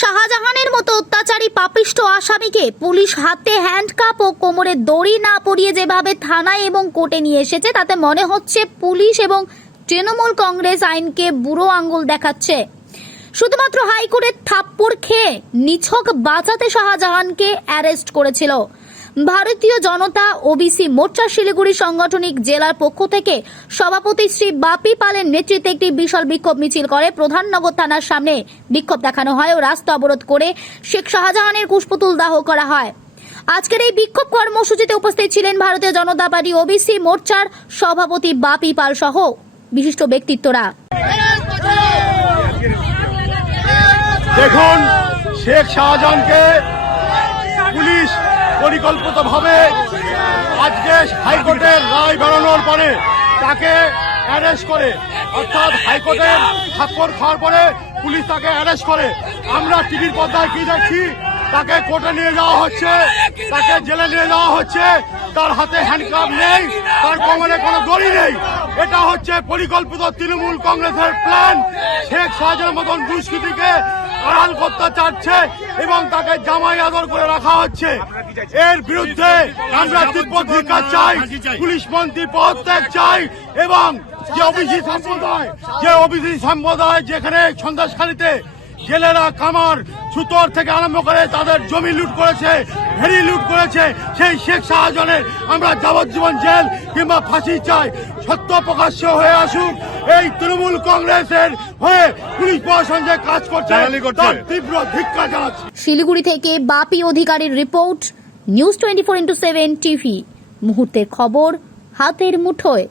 শাহজাহানের মতো অত্যাচারী পাপিষ্ঠ আসামিকে পুলিশ হাতে হ্যান্ডকাপ ও কোমরে দড়ি না পরিয়ে যেভাবে থানায় এবং কোর্টে নিয়ে এসেছে তাতে মনে হচ্ছে পুলিশ এবং তৃণমূল কংগ্রেস আইনকে বুড়ো আঙ্গুল দেখাচ্ছে। শুধুমাত্র হাইকোর্টের থাপ্পড় খেয়ে নিছক বাঁচাতে শাহজাহানকে অ্যারেস্ট করেছিল। ভারতীয় জনতা ওবিসি মোর্চা শিলিগুড়ি সাংগঠনিক জেলার পক্ষ থেকে সভাপতি শ্রী বাপি পালের নেতৃত্বে একটি বিশাল বিক্ষোভ মিছিল করে প্রধাননগর থানার সামনে বিক্ষোভ দেখানো হয় ও রাস্তা অবরোধ করে শেখ শাহজাহানের কুশপুতুল দাহ করা হয়। আজকের এই বিক্ষোভ কর্মসূচিতে উপস্থিত ছিলেন ভারতীয় জনতা পার্টি ওবিসি মোর্চার সভাপতি বাপি পাল সহ বিশিষ্ট ব্যক্তিত্বরা। দেখুন, শেখ শাহজাহানকে পুলিশ পরিকল্পিতভাবে আজকে হাইকোর্টের রায় বেরোনোর পরে তাকে অ্যারেস্ট করে, অর্থাৎ হাইকোর্টের থাপ্পড় খাওয়ার পরে পুলিশ তাকে অ্যারেস্ট করে। আমরা টিভির পর্দায় কি দেখছি, তাকে কোর্টে নিয়ে যাওয়া হচ্ছে, তাকে জেলে নিয়ে যাওয়া হচ্ছে, তার হাতে হ্যান্ডকাপ নেই, তার কোমরে কোনো দড়ি নেই। এটা হচ্ছে পরিকল্পিত তৃণমূল কংগ্রেসের প্ল্যান। শেখ শাহজাহানের মতন দুষ্কৃতীকে আড়াল করতে চাচ্ছে এবং তাকে জামাই আদর করে রাখা হচ্ছে। এর বিরুদ্ধে আমরা তীব্র ধিক্কার চাই, পুলিশ মন্ত্রী পদত্যাগ চাই এবং যে ওবিসি সম্প্রদায় যেখানে সন্ত্রাসখালীতে জেলেরা কামার সুতোর থেকে আরম্ভ করে তাদের জমি লুট করেছে, ভেড়ি লুট করেছে, সেই শেখ শাহজাহানের আমরা যাবজ্জীবন জেল কিংবা ফাঁসি চাই। সত্য প্রকাশ্য হয়ে আসুক। এই তৃণমূল কংগ্রেসের হয়ে পুলিশ প্রশাসন যে কাজ করছে তার তীব্র ধিক্কার জানাচ্ছি। শিলিগুড়ি থেকে বাপি অধিকারীর রিপোর্ট, নিউজ 24x7 টিভি। মুহূর্তের খবর হাতের মুঠোয়।